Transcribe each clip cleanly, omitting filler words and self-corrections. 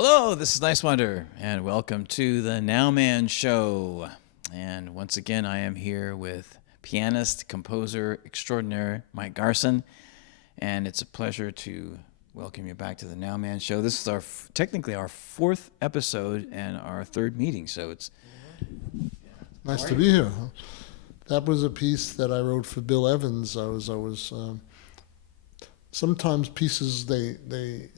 Hello, this is Niswander, and welcome to the Nowman Show. And once again, I am here with pianist, composer extraordinaire Mike Garson, and it's a pleasure to welcome you back to the Nowman Show. This is technically our fourth episode and our third meeting, so it's nice to be here. That was a piece that I wrote for Bill Evans. I was sometimes pieces they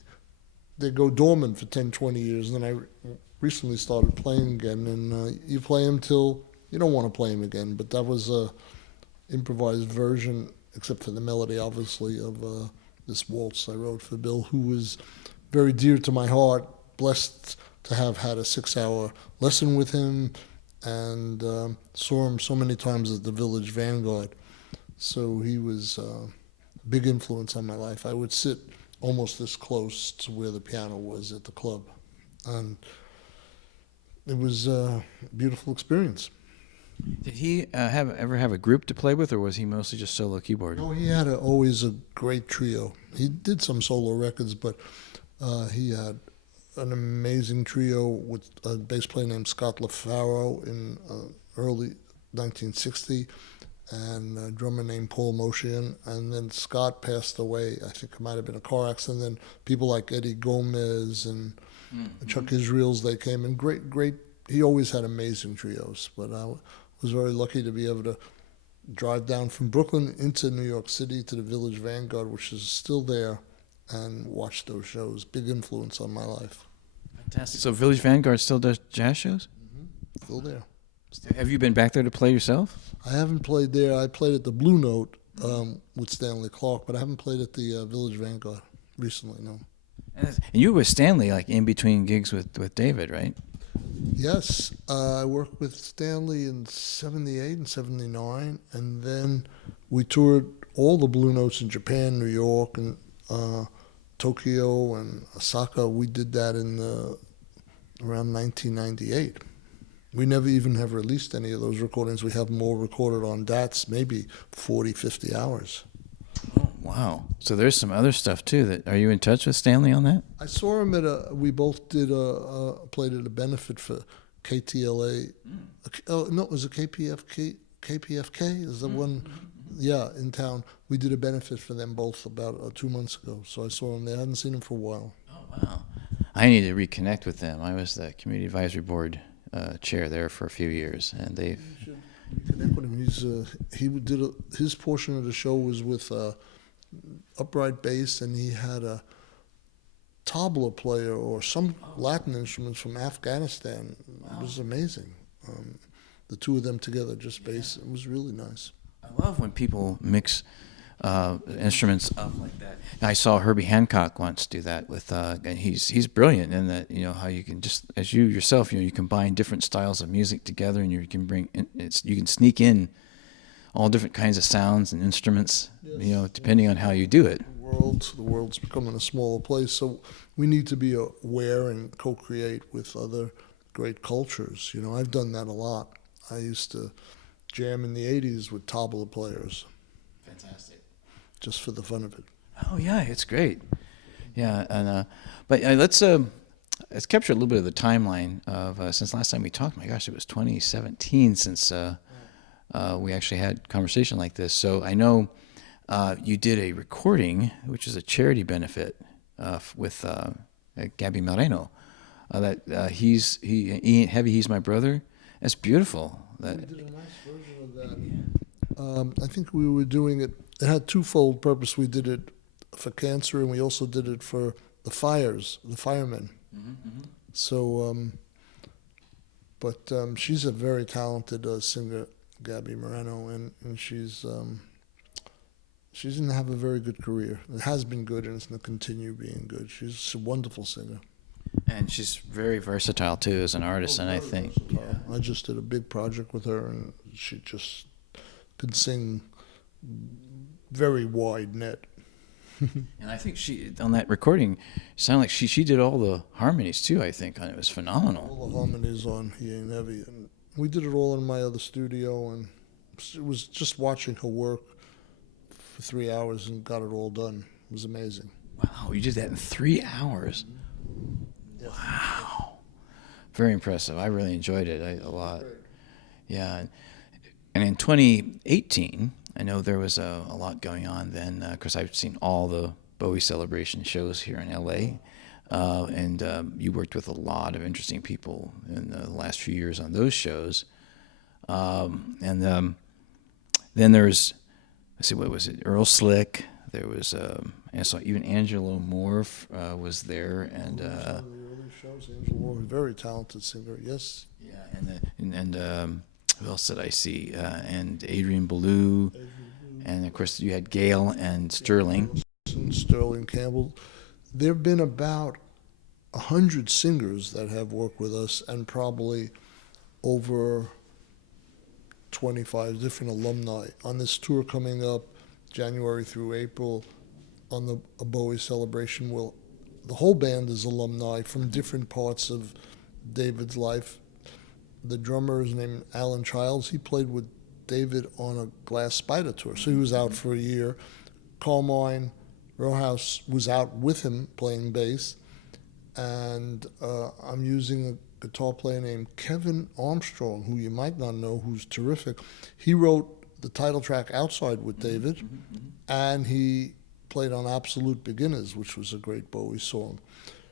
go dormant for 10, 20 years, and then I recently started playing again, and you play them till you don't want to play them again, but that was a improvised version, except for the melody, obviously, of this waltz I wrote for Bill, who was very dear to my heart, blessed to have had a 6-hour lesson with him, and saw him so many times at the Village Vanguard. So he was a big influence on my life. I would sit almost this close to where the piano was at the club. And it was a beautiful experience. Did he ever have a group to play with, or was he mostly just solo keyboard? No, he had always a great trio. He did some solo records, but he had an amazing trio with a bass player named Scott LaFaro in early 1960, and a drummer named Paul Moshian. And then Scott passed away. I think it might have been a car accident. Then people like Eddie Gomez and Chuck Israels, they came in. Great. He always had amazing trios. But I was very lucky to be able to drive down from Brooklyn into New York City to the Village Vanguard, which is still there, and watch those shows. Big influence on my life. Fantastic. So Village Vanguard still does jazz shows? Mm-hmm. Still there. Have you been back there to play yourself? I haven't played there. I played at the Blue Note with Stanley Clarke, but I haven't played at the Village Vanguard recently, no. And you were with Stanley, like in between gigs with David, right? Yes. I worked with Stanley in 78 and 79, and then we toured all the Blue Notes in Japan, New York, and Tokyo, and Osaka. We did that in around 1998. We never even have released any of those recordings. We have them all recorded on DATs, maybe 40, 50 hours. Oh, wow. So there's some other stuff, too. Are you in touch with Stanley on that? I saw him we both did played at a benefit for KTLA. No, it was a KPFK is the one, in town. We did a benefit for them both about 2 months ago. So I saw him there. I hadn't seen him for a while. Oh, wow. I need to reconnect with them. I was the community advisory board chair there for a few years, and they. You should connect with him. His portion of the show was with upright bass, and he had a tabla player or some Latin instruments from Afghanistan. Wow. It was amazing. The two of them together, just bass. It was really nice. I love when people mix instruments up like that. I saw Herbie Hancock once do that with, and he's brilliant in that, how you can just, as you yourself, you combine different styles of music together, and you can sneak in all different kinds of sounds and instruments, yes. Depending on how you do it. The world's becoming a smaller place, so we need to be aware and co-create with other great cultures. I've done that a lot. I used to jam in the 80s with tabla players. Fantastic. Just for the fun of it. Oh yeah, it's great. Yeah, and but let's capture a little bit of the timeline of since last time we talked. My gosh, it was 2017 since we actually had a conversation like this. So I know you did a recording, which is a charity benefit with Gabby Moreno. He's my brother. That's beautiful. We did a nice version of that. I think we were doing it. It had twofold purpose. We did it for cancer, and we also did it for the firemen. Mm-hmm. So, but she's a very talented singer, Gabby Moreno, and she's going to have a very good career. It has been good, and it's going to continue being good. She's a wonderful singer. And she's very versatile, too, as an artist, and I think... I just did a big project with her, and she just could sing very wide net. And I think she, on that recording, sounded like she did all the harmonies, too, I think. It was phenomenal. All the harmonies on He Ain't Heavy. And we did it all in my other studio, and it was just watching her work for 3 hours and got it all done. It was amazing. Wow, you did that in 3 hours. Yeah, Wow. Very impressive. I really enjoyed it a lot. Yeah. And in 2018, I know there was a lot going on then, because I've seen all the Bowie Celebration shows here in LA. And you worked with a lot of interesting people in the last few years on those shows. And then there's, let's see, what was it? Earl Slick. There was, I saw even Angelo Moore was there, and the early shows, Angelo Moore, a very talented singer. Yes. yeah, and who else did I see? And Adrian Ballou, and of course you had Gail and Sterling. Sterling Campbell. There have been about 100 singers that have worked with us, and probably over 25 different alumni on this tour coming up January through April on the Bowie Celebration. The whole band is alumni from different parts of David's life. The drummer is named Alan Childs. He played with David on a Glass Spider tour, so he was out for a year. Carmine Rojas was out with him playing bass, and I'm using a guitar player named Kevin Armstrong, who you might not know, who's terrific. He wrote the title track Outside with David, and he played on Absolute Beginners, which was a great Bowie song.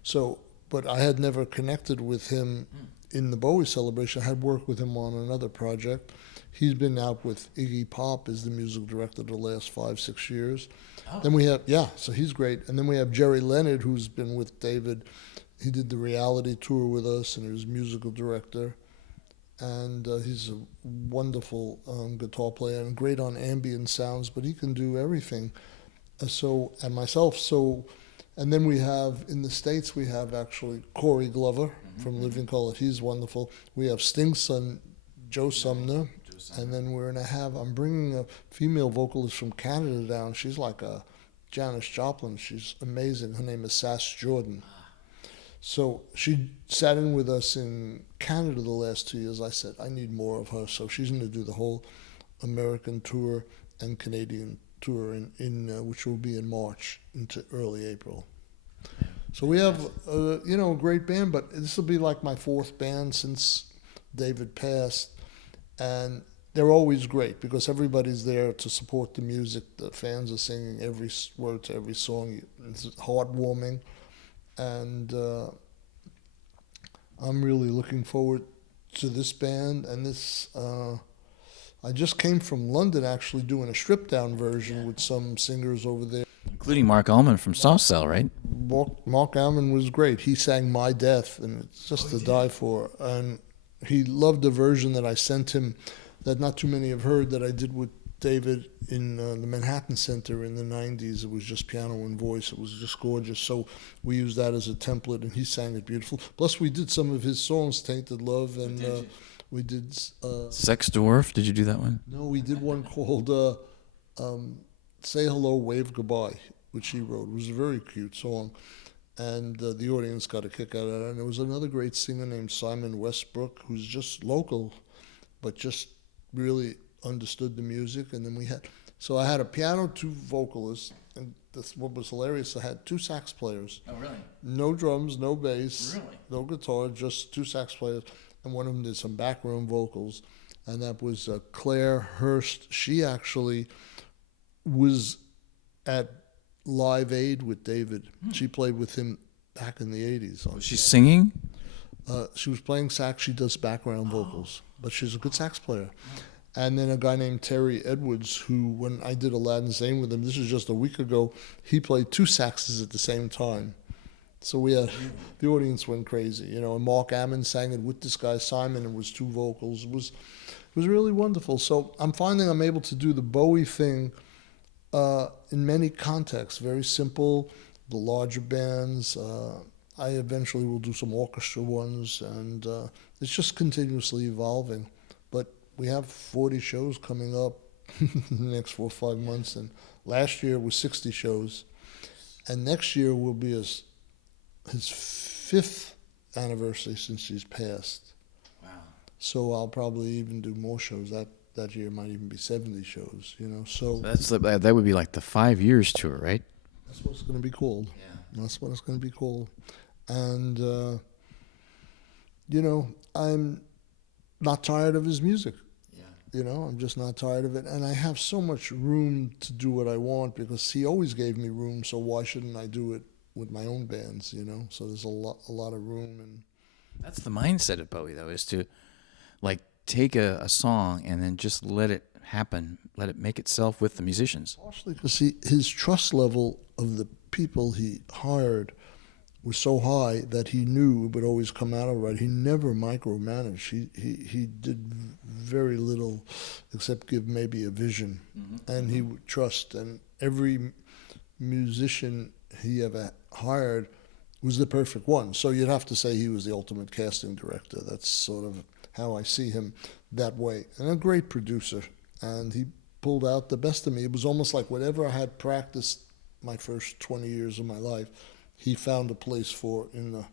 So, but I had never connected with him in the Bowie Celebration. I had worked with him on another project. He's been out with Iggy Pop as the music director the last 5-6 years. Oh. Then we have, so he's great. And then we have Jerry Leonard, who's been with David. He did the reality tour with us, and he was musical director. And he's a wonderful guitar player and great on ambient sounds, but he can do everything. And myself. And then we have, in the States, we have actually Corey Glover from Living Colour. He's wonderful. We have Sting's son, Joe Sumner. And then I'm bringing a female vocalist from Canada down. She's like a Janis Joplin. She's amazing. Her name is Sass Jordan. So she sat in with us in Canada the last 2 years. I said, I need more of her. So she's going to do the whole American tour and Canadian tour, which will be in March into early April. So we have, a great band, but this will be like my fourth band since David passed. And they're always great because everybody's there to support the music. The fans are singing every word to every song. It's heartwarming. And I'm really looking forward to this band. And this, I just came from London actually doing a stripped down version with some singers over there. Including Mark Allman from Soft Cell, right? Mark Allman was great. He sang My Death, and it's just to die for. And he loved the version that I sent him that not too many have heard, that I did with David in the Manhattan Center in the 90s. It was just piano and voice. It was just gorgeous. So we used that as a template, and he sang it beautiful. Plus, we did some of his songs, Tainted Love, and we did... Sex Dwarf, did you do that one? No, we did one called Say Hello, Wave Goodbye, which he wrote. It was a very cute song. And the audience got a kick out of it. And there was another great singer named Simon Westbrook, who's just local, but just really understood the music. And then I had a piano, 2 vocalists, and what was hilarious, I had 2 sax players. Oh, really? No drums, no bass, really? No guitar, just 2 sax players. And one of them did some background vocals, and that was Claire Hurst. She actually was at Live Aid with David. She played with him back in the 80s. Was she singing? She was playing sax. She does background vocals, but she's a good sax player. And then a guy named Terry Edwards, who, when I did Aladdin Sane with him, this was just a week ago, he played 2 saxes at the same time. So the audience went crazy, and Mark Ammon sang it with this guy Simon, and it was 2 vocals. It was really wonderful. So I'm finding I'm able to do the Bowie thing in many contexts. Very simple, the larger bands. I eventually will do some orchestra ones, and it's just continuously evolving. But we have 40 shows coming up in the next 4 or 5 months, and last year was 60 shows, and next year will be his 5th anniversary since he's passed. Wow. So I'll probably even do more shows. That year might even be 70 shows, So that would be like the 5 years tour, right? That's what it's going to be called. Yeah. That's what it's going to be called. And I'm not tired of his music. Yeah. I'm just not tired of it. And I have so much room to do what I want because he always gave me room, so why shouldn't I do it with my own bands, So there's a lot of room. And That's the mindset of Bowie, though, is to like take a song and then just let it happen, let it make itself with the musicians. partially because his trust level of the people he hired was so high that he knew it would always come out all right. He never micromanaged. He did very little except give maybe a vision, and he would trust. And every musician he ever hired was the perfect one. So you'd have to say he was the ultimate casting director. That's sort of how I see him that way. And a great producer. And he pulled out the best of me. It was almost like whatever I had practiced my first 20 years of my life, he found a place for in the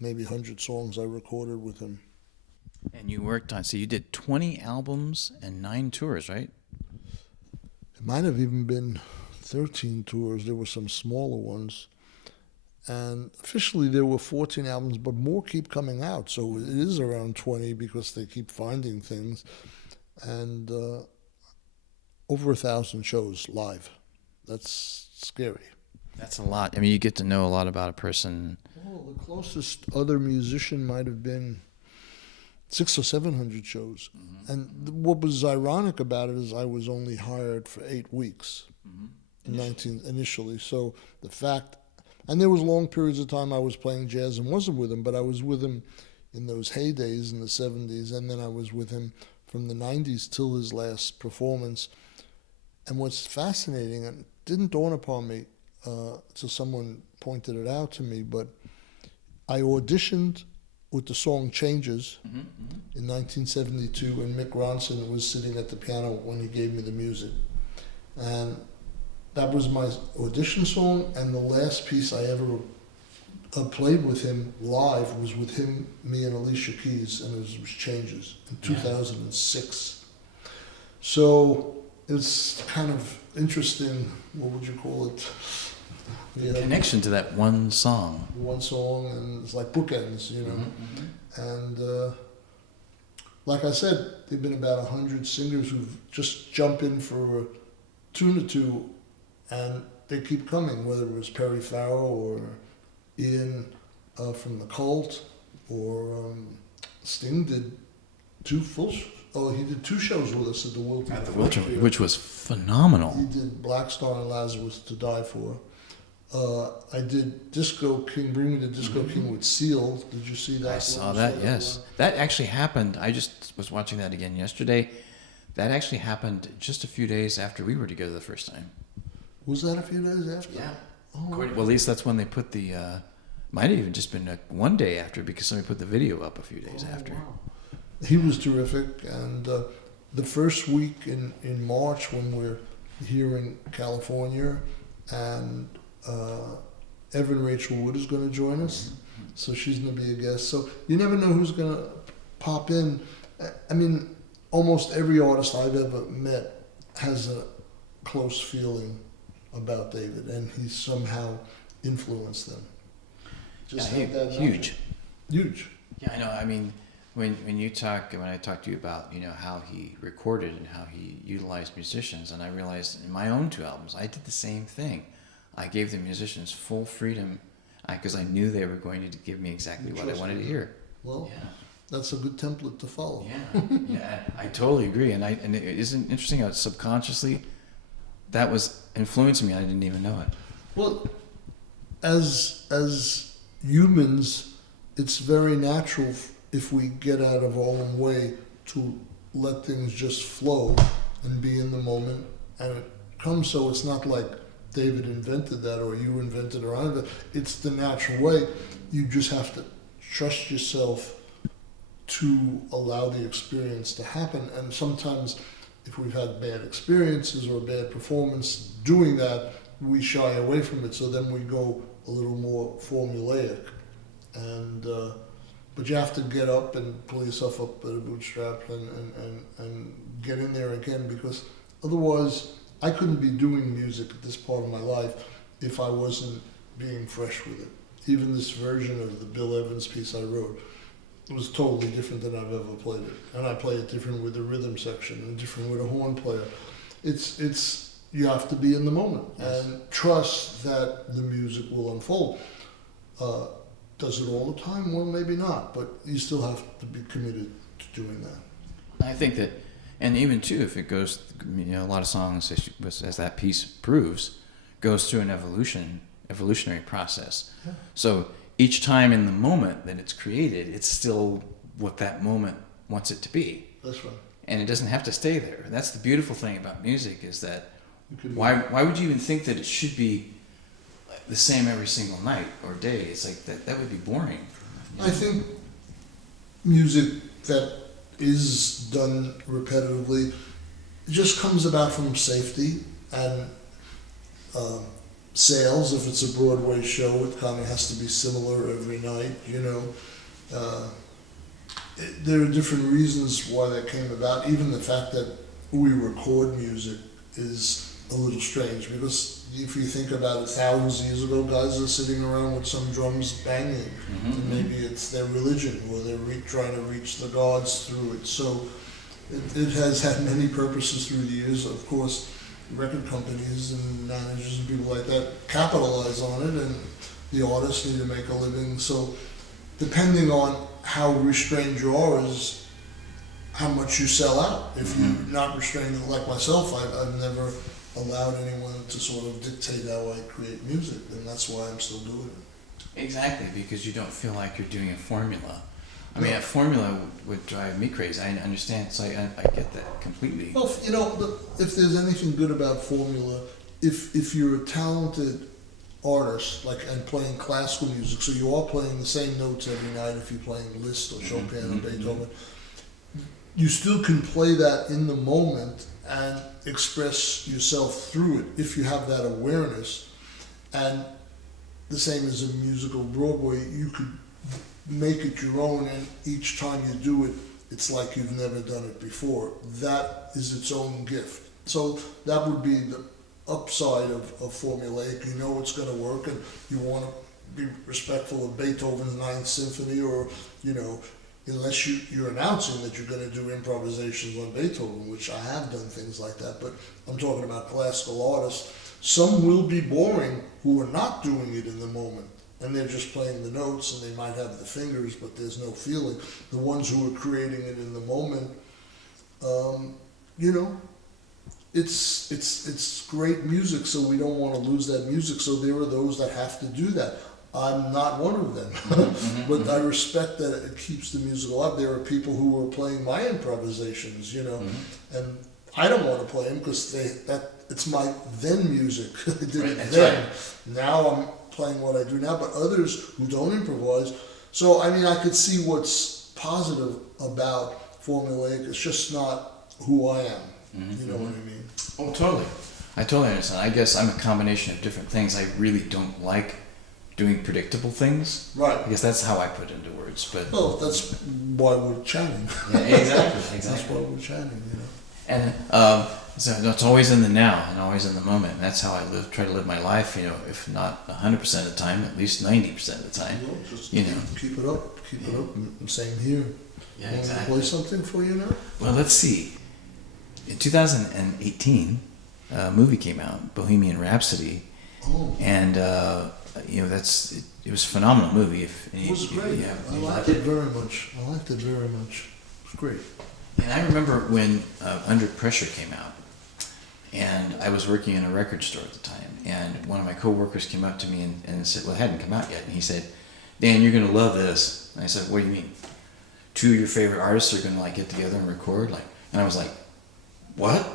maybe 100 songs I recorded with him. And you worked on, so you did 20 albums and 9 tours, right? It might have even been 13 tours. There were some smaller ones. And officially there were 14 albums, but more keep coming out. So it is around 20 because they keep finding things. And over 1,000 shows live. That's scary. That's a lot. I mean, you get to know a lot about a person. Well, the closest other musician might have been 600 or 700 shows. And what was ironic about it is I was only hired for 8 weeks initially. So the fact, and there was long periods of time I was playing jazz and wasn't with him, but I was with him in those heydays in the 70s, and then I was with him from the 90s till his last performance. And what's fascinating, and it didn't dawn upon me till someone pointed it out to me, but I auditioned with the song Changes in 1972, and Mick Ronson was sitting at the piano when he gave me the music. And that was my audition song, and the last piece I ever played with him live was with him, me, and Alicia Keys, and it was Changes in 2006. So it's kind of interesting, what would you call it? Connection to that one song. One song, and it's like bookends, And like I said, there have been about 100 singers who've just jumped in for a tune or two, and they keep coming, whether it was Perry Farrell or Ian from the Cult, or Sting did he did 2 shows with us at the Wiltern. At the Wiltern, which was phenomenal. He did Black Star and Lazarus to Die For. I did Disco King, Bring Me the Disco King with Seal. Did you see that? I saw that, yes. That actually happened. I just was watching that again yesterday. That actually happened just a few days after we were together the first time. Was that a few days after? Yeah. Oh, Well, at least that's when they put the, might have even just been one day after, because somebody put the video up a few days after. Wow. He was terrific. And the first week in March, when we're here in California, and Evan Rachel Wood is going to join us, so she's going to be a guest. So you never know who's going to pop in. I mean, almost every artist I've ever met has a close feeling about David, and he's somehow influenced them. Just Yeah, like that huge. Huge. Yeah, I know. I mean, when I talked to you about how he recorded and how he utilized musicians, and I realized in my own 2 albums I did the same thing. I gave the musicians full freedom because I knew they were going to give me exactly what I wanted to hear. Well, that's a good template to follow. Yeah, I totally agree. And it isn't interesting how subconsciously that was influencing me. I didn't even know it. Well, as humans, it's very natural if we get out of our own way to let things just flow and be in the moment, and it comes. So it's not like David invented that, or you invented, or I invented. It's the natural way. You just have to trust yourself to allow the experience to happen. And sometimes, if we've had bad experiences or a bad performance doing that, we shy away from it. So then we go a little more formulaic. And but you have to get up and pull yourself up by the bootstraps and get in there again, because otherwise I couldn't be doing music at this part of my life if I wasn't being fresh with it. Even this version of the Bill Evans piece I wrote, it was totally different than I've ever played it. And I play it different with the rhythm section and different with a horn player. It's you have to be in the moment and trust that the music will unfold. Does it all the time? Well, maybe not, but you still have to be committed to doing that. I think that, and even too, if it goes, a lot of songs, as that piece proves, goes through an evolutionary process. Yeah. So each time in the moment that it's created, it's still what that moment wants it to be. That's right. And it doesn't have to stay there. That's the beautiful thing about music, is that why would you even think that it should be the same every single night or day? It's like that would be boring. I think music that is done repetitively just comes about from safety and sales. If it's a Broadway show, it kind of has to be similar every night, there are different reasons why that came about. Even the fact that we record music is a little strange, because if you think about it, thousands of years ago, guys are sitting around with some drums banging, and maybe it's their religion, or they're trying to reach the gods through it. So it has had many purposes through the years. Of course, record companies and managers and people like that capitalize on it, and the artists need to make a living. So depending on how restrained you are is how much you sell out. If you're not restrained, like myself, I've never allowed anyone to sort of dictate how I create music, and that's why I'm still doing it. Exactly, because you don't feel like you're doing a formula. I mean, a formula would drive me crazy. I understand, so I get that completely. Well, if there's anything good about formula, if you're a talented artist, and playing classical music, so you are playing the same notes every night, if you're playing Liszt or Chopin or Beethoven, you still can play that in the moment and express yourself through it if you have that awareness. And the same as in musical Broadway, you could make it your own, and each time you do it, it's like you've never done it before. That is its own gift. So that would be the upside of formulaic. You know it's going to work, and you want to be respectful of Beethoven's Ninth Symphony, or unless you're announcing that you're going to do improvisations on Beethoven, which I have done things like that. But I'm talking about classical artists. Some will be boring who are not doing it in the moment, and they're just playing the notes, and they might have the fingers, but there's no feeling. The ones who are creating it in the moment, it's great music, so we don't want to lose that music. So there are those that have to do that. I'm not one of them, but I respect that it keeps the music alive. There are people who are playing my improvisations, and I don't want to play them because it's my then music. I did it then. Right. Now I'm playing what I do now, but others who don't improvise. So I could see what's positive about formulaic. It's just not who I am. You know what I mean? Oh, totally. I totally understand. I guess I'm a combination of different things. I really don't like doing predictable things. Right. I guess that's how I put it into words. But that's why we're chatting. Yeah, exactly. That's why we're chatting. And so it's always in the now and always in the moment. And that's how I try to live my life. If not 100% of the time, at least 90% of the time. Just keep it up. Keep it up. Same here. Yeah, Want exactly. to play something for you now? Well, let's see. In 2018, a movie came out, Bohemian Rhapsody. Oh. And it was a phenomenal movie. It was great. I liked it very much. It was great. And I remember when Under Pressure came out, and I was working in a record store at the time, and one of my coworkers came up to me and said, well, it hadn't come out yet, and he said, Dan, you're going to love this. And I said, what do you mean? 2 of your favorite artists are going to get together and record? And I was like, what?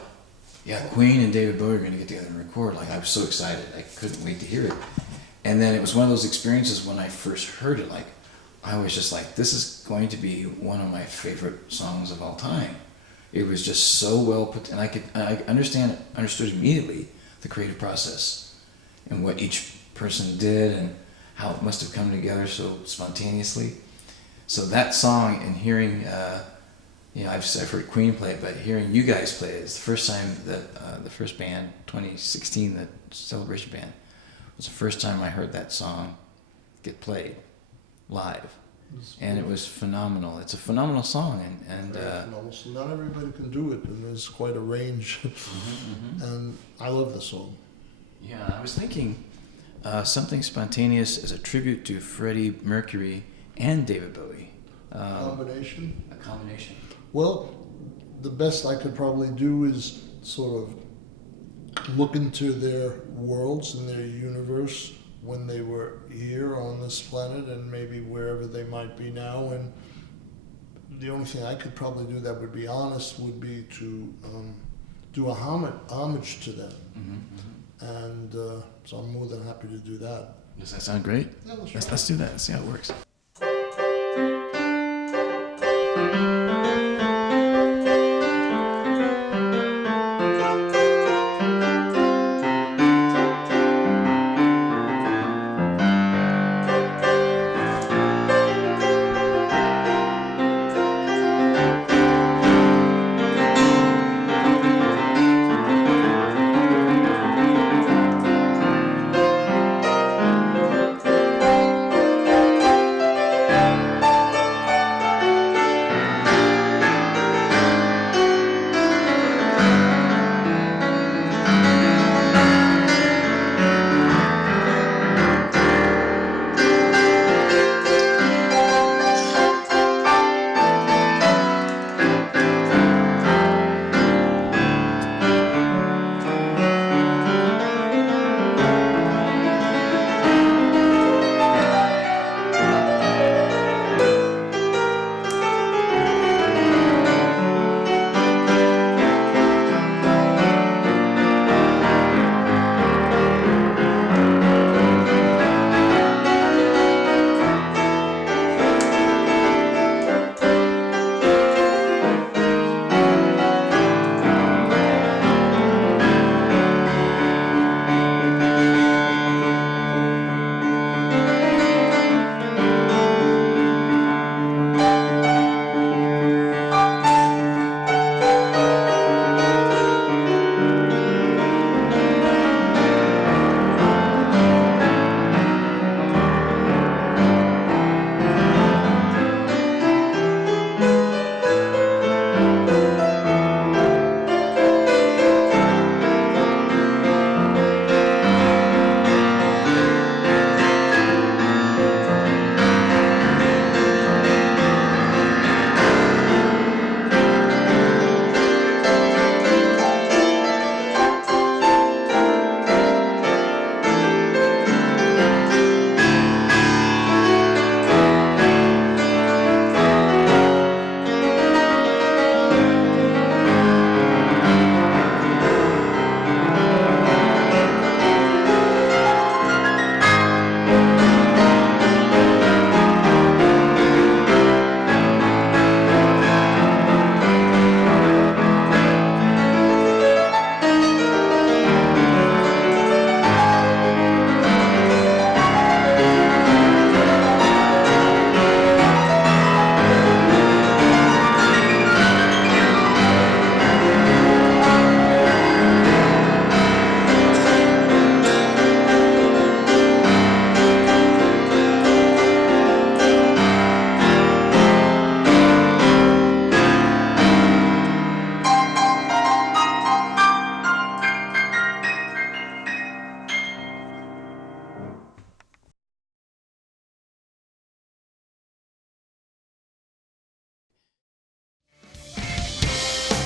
Yeah, Queen and David Bowie are going to get together and record. I was so excited. I couldn't wait to hear it. And then it was one of those experiences when I first heard it, I was just this is going to be one of my favorite songs of all time. It was just so well put, and I understood immediately the creative process and what each person did and how it must have come together so spontaneously. So that song and hearing, I've heard Queen play it, but hearing you guys play it, it's the first time that the first band, 2016, the Celebration Band, was the first time I heard that song get played live. and it was phenomenal. It's a phenomenal song, and phenomenal. So not everybody can do it, and there's quite a range. And I love the song. yeah, I was thinking something spontaneous as a tribute to Freddie Mercury and David Bowie. Combination. A combination. Well, the best I could probably do is sort of look into their worlds and their universe when they were here on this planet and maybe wherever they might be now. And the only thing I could probably do that would be honest would be to do a homage to them. And so I'm more than happy to do that. Does that sound great? Yeah, Let's do that. Let's see how it works.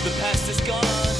The past is gone.